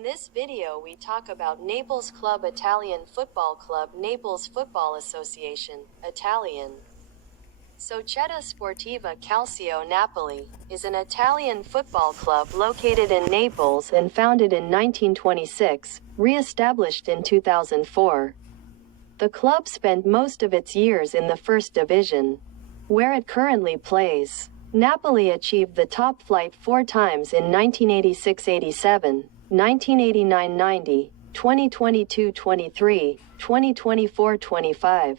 In this video we talk about Naples Club Italian Football Club Naples Football Association, Italian. Società Sportiva Calcio Napoli is an Italian football club located in Naples and founded in 1926, re-established in 2004. The club spent most of its years in the first division, where it currently plays. Napoli achieved the top flight 4 times in 1986-87, 1989-90, 2022-23, 2024-25.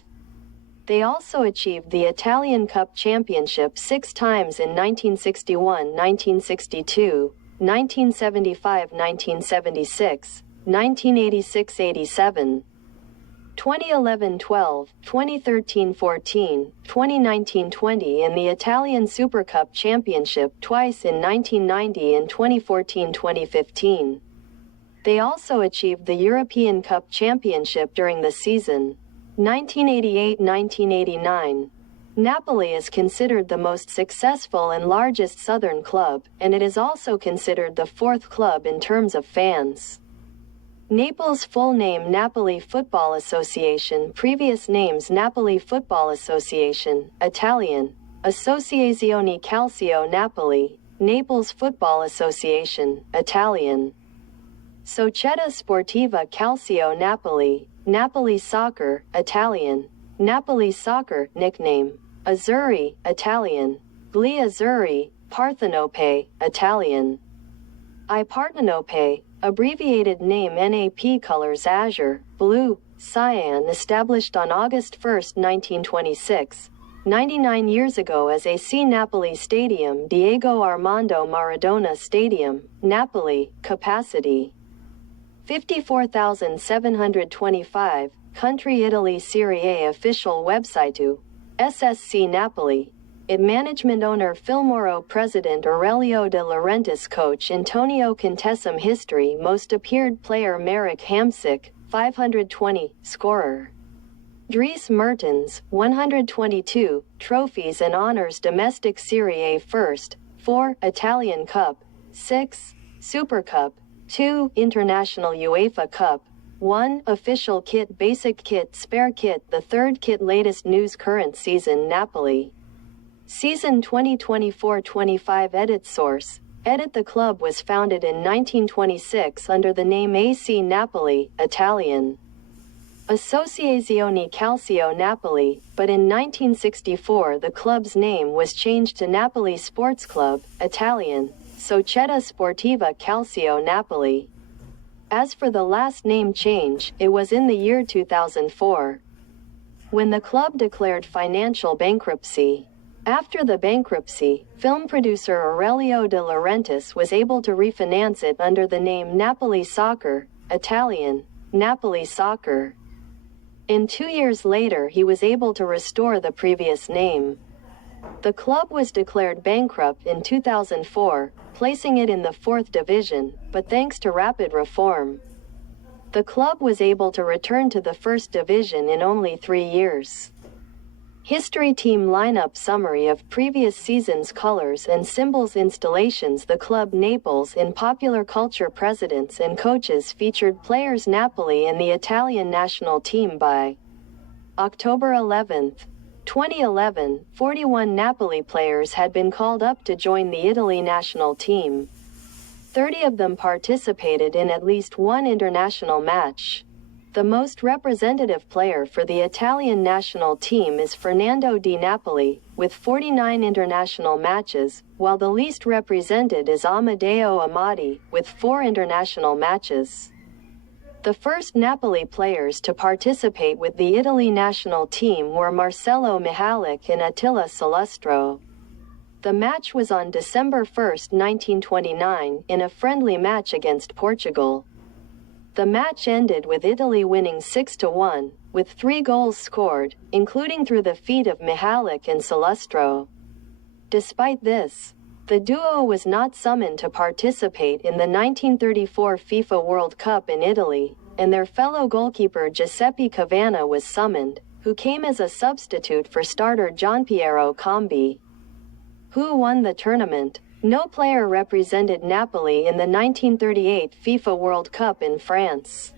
They also achieved the Italian Cup Championship 6 times in 1961-1962, 1975-1976, 1986-87, 2011-12, 2013-14, 2019-20 and the Italian Super Cup Championship twice in 1990 and 2014-2015. They also achieved the European Cup Championship during the season 1988-1989. Napoli is considered the most successful and largest southern club, and it is also considered the 4th club in terms of fans. Naples' full name Napoli Football Association, previous names Napoli Football Association, Italian, Associazione Calcio Napoli, Naples Football Association, Italian. Società Sportiva Calcio Napoli, Napoli Soccer, Italian, Napoli Soccer, nickname, Azzurri, Italian, Gli Azzurri, Parthenope, Italian. I Parthenope, abbreviated name NAP colors azure, blue, cyan established on August 1, 1926, 99 years ago as AC Napoli Stadium Diego Armando Maradona Stadium, Napoli, capacity 54,725, country Italy Serie A official website SSC Napoli. It management owner Filmoro president Aurelio De Laurentiis coach Antonio Contessum history most appeared player Marek Hamsik 520 scorer Dries Mertens 122 trophies and honors domestic Serie A first 4 Italian Cup 6 Super Cup 2 International UEFA Cup 1 official kit basic kit spare kit the third kit latest news current season Napoli Season 2024-25 Edit Source. Edit The club was founded in 1926 under the name AC Napoli, Italian. Associazione Calcio Napoli, but in 1964 the club's name was changed to Napoli Sports Club, Italian, Società Sportiva Calcio Napoli. As for the last name change, it was in the year 2004, when the club declared financial bankruptcy. After the bankruptcy, film producer Aurelio De Laurentiis was able to refinance it under the name Napoli Soccer, Italian, Napoli Soccer. And 2 years later he was able to restore the previous name. The club was declared bankrupt in 2004, placing it in the 4th division, but thanks to rapid reform, the club was able to return to the 1st division in only 3 years. History team lineup summary of previous seasons colors and symbols installations the club Naples in popular culture presidents and coaches featured players Napoli and the Italian national team by October 11, 2011, 41 Napoli players had been called up to join the Italy national team. 30 of them participated in at least one international match. The most representative player for the Italian national team is Fernando Di Napoli, with 49 international matches, while the least represented is Amedeo Amati, with 4 international matches. The first Napoli players to participate with the Italy national team were Marcello Mihalik and Attila Salustro. The match was on December 1, 1929, in a friendly match against Portugal. The match ended with Italy winning 6-1, with 3 goals scored, including through the feet of Mihalik and Salustro. Despite this, the duo was not summoned to participate in the 1934 FIFA World Cup in Italy, and their fellow goalkeeper Giuseppe Cavanna was summoned, who came as a substitute for starter Gianpiero Combi, who won the tournament. No player represented Napoli in the 1938 FIFA World Cup in France.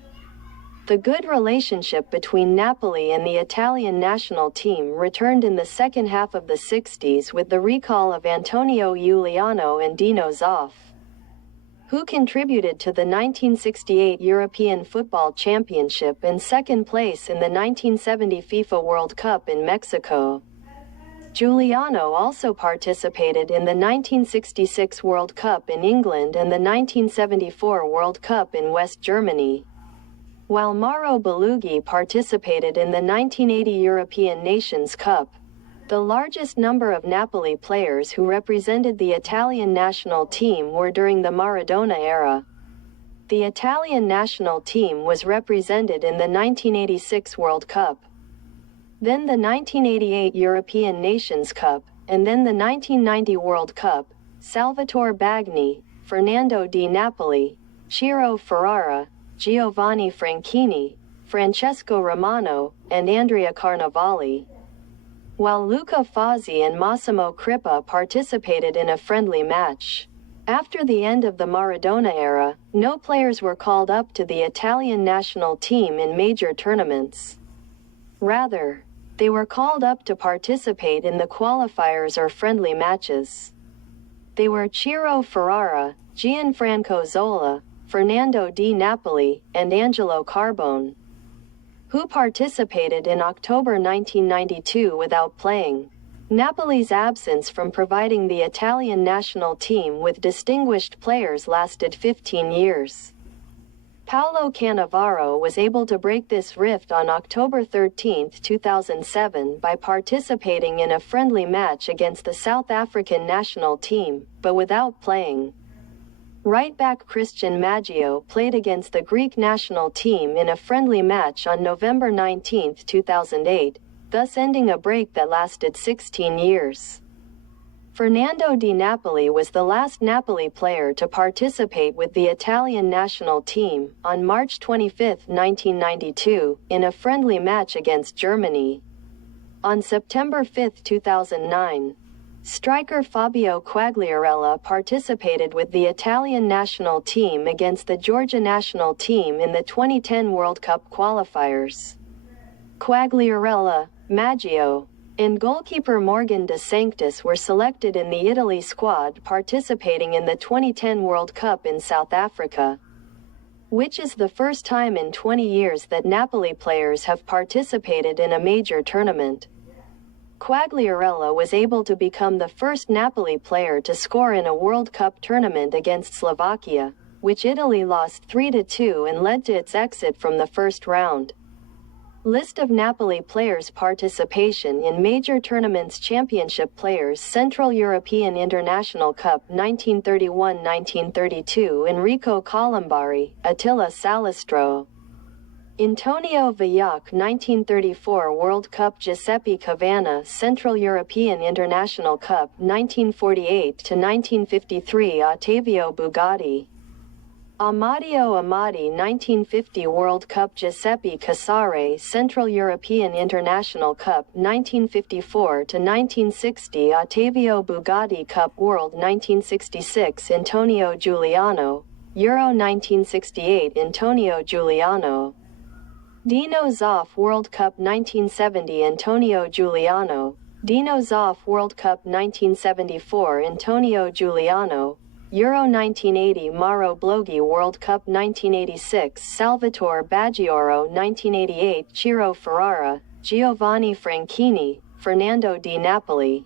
The good relationship between Napoli and the Italian national team returned in the second half of the 60s with the recall of Antonio Giuliano and Dino Zoff, who contributed to the 1968 European Football Championship and second place in the 1970 FIFA World Cup in Mexico. Giuliano also participated in the 1966 World Cup in England and the 1974 World Cup in West Germany, while Mauro Belugi participated in the 1980 European Nations Cup. The largest number of Napoli players who represented the Italian national team were during the Maradona era. The Italian national team was represented in the 1986 World Cup, then the 1988 European Nations Cup, and then the 1990 World Cup. Salvatore Bagni, Fernando Di Napoli, Ciro Ferrara, Giovanni Franchini, Francesco Romano, and Andrea Carnevali, while Luca Fazzi and Massimo Crippa participated in a friendly match. After the end of the Maradona era, no players were called up to the Italian national team in major tournaments. Rather, they were called up to participate in the qualifiers or friendly matches. They were Ciro Ferrara, Gianfranco Zola, Fernando Di Napoli, and Angelo Carbone, who participated in October 1992 without playing. Napoli's absence from providing the Italian national team with distinguished players lasted 15 years. Paolo Cannavaro was able to break this rift on October 13, 2007 by participating in a friendly match against the South African national team, but without playing. Right-back Christian Maggio played against the Greek national team in a friendly match on November 19, 2008, thus ending a break that lasted 16 years. Fernando Di Napoli was the last Napoli player to participate with the Italian national team, on March 25, 1992, in a friendly match against Germany. On September 5, 2009, striker Fabio Quagliarella participated with the Italian national team against the Georgia national team in the 2010 World Cup qualifiers. Quagliarella, Maggio, and goalkeeper Morgan De Sanctis were selected in the Italy squad participating in the 2010 World Cup in South Africa, which is the first time in 20 years that Napoli players have participated in a major tournament. Quagliarella was able to become the first Napoli player to score in a World Cup tournament against Slovakia, which Italy lost 3-2 and led to its exit from the first round. List of Napoli players' participation in major tournaments: Championship players, Central European International Cup 1931-1932, Enrico Colombari, Attila Salistro, Antonio Villac. 1934 World Cup, Giuseppe Cavana, Central European International Cup 1948-1953, Ottavio Bugatti, Amadio Amati. 1950 World Cup, Giuseppe Casare, Central European International Cup 1954-1960, Ottavio Bugatti. Cup World 1966 Antonio Giuliano, Euro 1968 Antonio Giuliano, Dino Zoff. World Cup 1970 Antonio Giuliano, Dino Zoff. World Cup 1974 Antonio Giuliano, Euro 1980 Mauro Bloghi. World Cup 1986 Salvatore Baggioro. 1988 Ciro Ferrara, Giovanni Franchini, Fernando Di Napoli,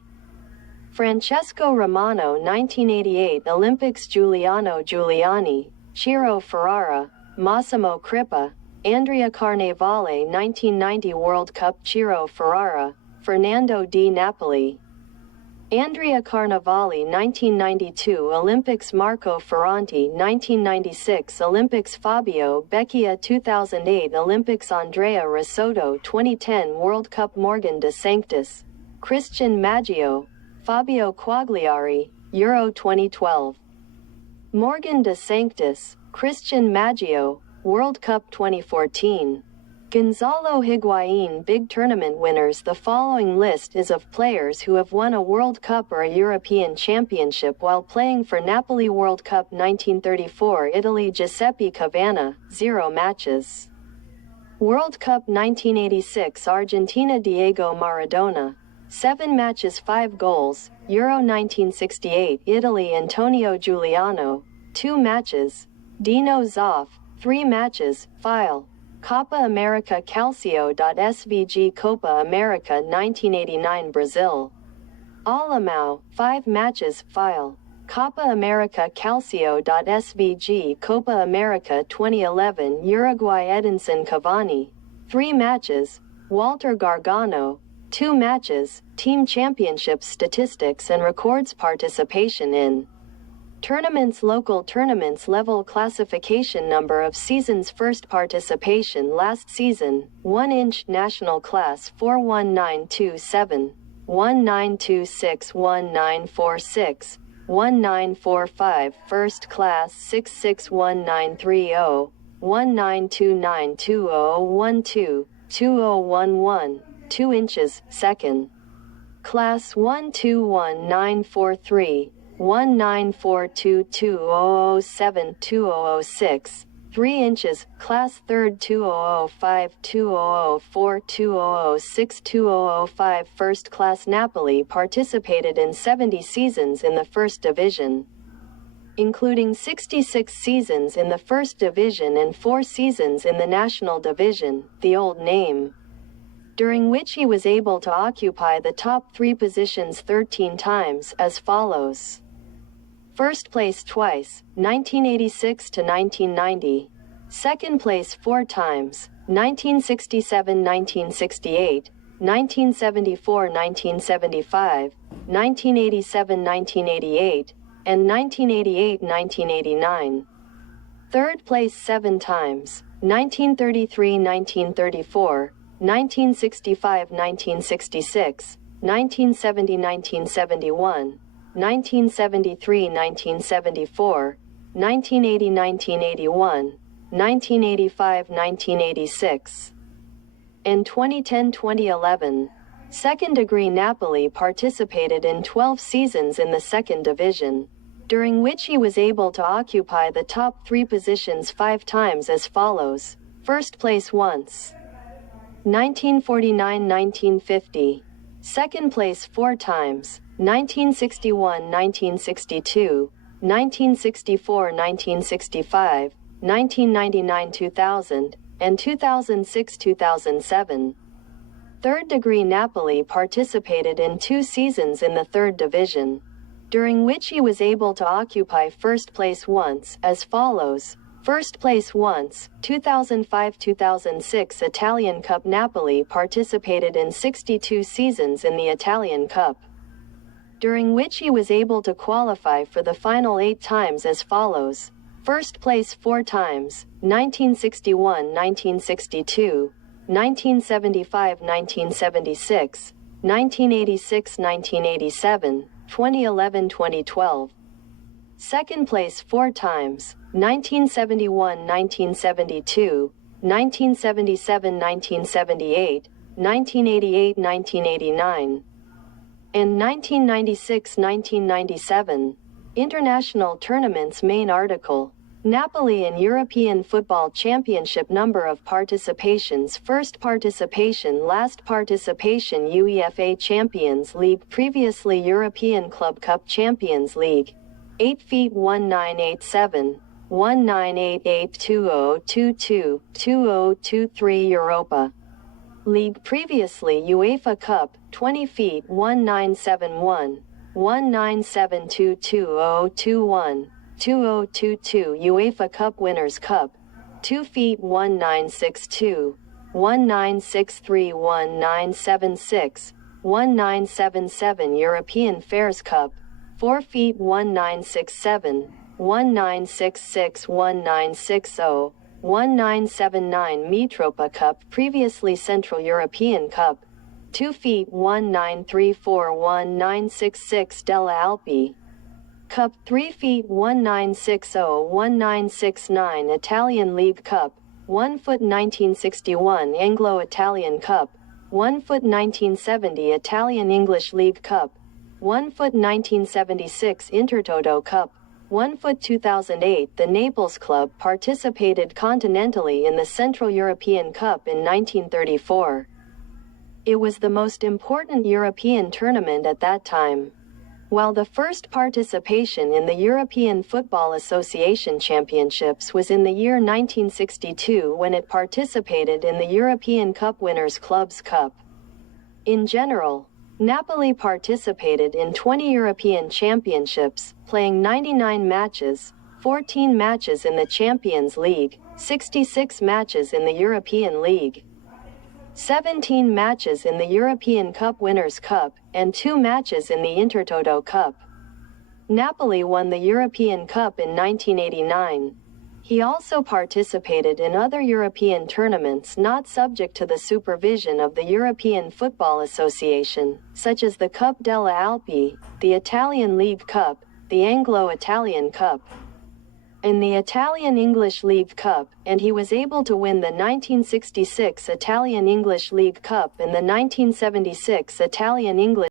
Francesco Romano. 1988 Olympics Giuliano Giuliani, Ciro Ferrara, Massimo Crippa, Andrea Carnevale. 1990 World Cup, Ciro Ferrara, Fernando Di Napoli, Andrea Carnevale. 1992 Olympics Marco Ferranti. 1996 Olympics Fabio Becchia. 2008 Olympics Andrea Risotto. 2010 World Cup Morgan De Sanctis, Christian Maggio, Fabio Quagliari, Euro 2012. Morgan De Sanctis, Christian Maggio, World Cup 2014. Gonzalo Higuain. Big tournament winners. The following list is of players who have won a World Cup or a European Championship while playing for Napoli. World Cup 1934 Italy. Giuseppe Cavana, 0 matches. World Cup 1986 Argentina. Diego Maradona, 7 matches 5 goals. Euro 1968 Italy. Antonio Giuliano, 2 matches. Dino Zoff, 3 matches. File. Copa America Calcio.svg Copa America 1989 Brazil. Alamau, 5 matches. File. Copa America Calcio.svg Copa America 2011 Uruguay Edinson Cavani, 3 matches. Walter Gargano, 2 matches. Team championship statistics and records participation in tournaments. Local tournaments. Level classification. Number of seasons. First participation last season, 1-inch national class 41927, 1926, 1946, 1945, first class 661930, 19292012, 2011, 2 inches, second class 121943, 19422007-2006, 3 inches, class 3rd 2005, 2004, 2006, 2005. First class. Napoli participated in 70 seasons in the first division, including 66 seasons in the first division and 4 seasons in the national division, the old name, during which he was able to occupy the top 3 positions 13 times, as follows. First place twice, 1986 to 1990. Second place 4 times, 1967-1968, 1974-1975, 1987-1988, and 1988-1989. Third place 7 times, 1933-1934, 1965-1966, 1970-1971, 1973-1974, 1980-1981, 1985-1986, and 2010-2011. Second degree. Napoli participated in 12 seasons in the second division, during which he was able to occupy the top 3 positions 5 times, as follows. First place once, 1949-1950. Second place 4 times, 1961-1962, 1964-1965, 1999-2000, and 2006-2007. Third degree. Napoli participated in 2 seasons in the third division, during which he was able to occupy first place once, as follows. First place once, 2005-2006 Italian Cup. Napoli participated in 62 seasons in the Italian Cup, during which he was able to qualify for the final 8 times, as follows. First place 4 times, 1961-1962, 1975-1976, 1986-1987, 2011-2012. Second place 4 times, 1971-1972, 1977-1978, 1988-1989, and 1996-1997. International tournaments. Main article. Napoli in European Football Championship. Number of participations. First participation, last participation. UEFA Champions League, previously European Club Cup Champions League. 8 feet 1987, 1988-2022, 2023 Europa League, previously UEFA Cup, 20 feet 1971, 1972-2021, 2022 UEFA Cup Winners' Cup, 2 feet 1962, 1963, 1976, 1977 European Fairs Cup, 4 feet 1967, 1966, 1960, 1979 Mitropa Cup, previously Central European Cup, 2 feet 1934, 1966 Della Alpi Cup, 3 feet 1960, 1969 Italian League Cup, 1 foot 1961 Anglo-Italian Cup, 1 foot 1970 Italian-English League Cup, 1 foot 1976 Intertoto Cup, 1 foot 2008 The Naples club participated continentally in the Central European Cup in 1934. It was the most important European tournament at that time. While the first participation in the European Football Association Championships was in the year 1962 when it participated in the European Cup Winners' Clubs Cup. In general, Napoli participated in 20 European Championships, playing 99 matches, 14 matches in the Champions League, 66 matches in the European League, 17 matches in the European Cup Winners' Cup, and 2 matches in the Intertoto Cup. Napoli won the European Cup in 1989. He also participated in other European tournaments not subject to the supervision of the European Football Association, such as the Coppa delle Alpi, the Italian League Cup, the Anglo-Italian Cup, and the Italian-English League Cup, and he was able to win the 1966 Italian-English League Cup and the 1976 Italian-English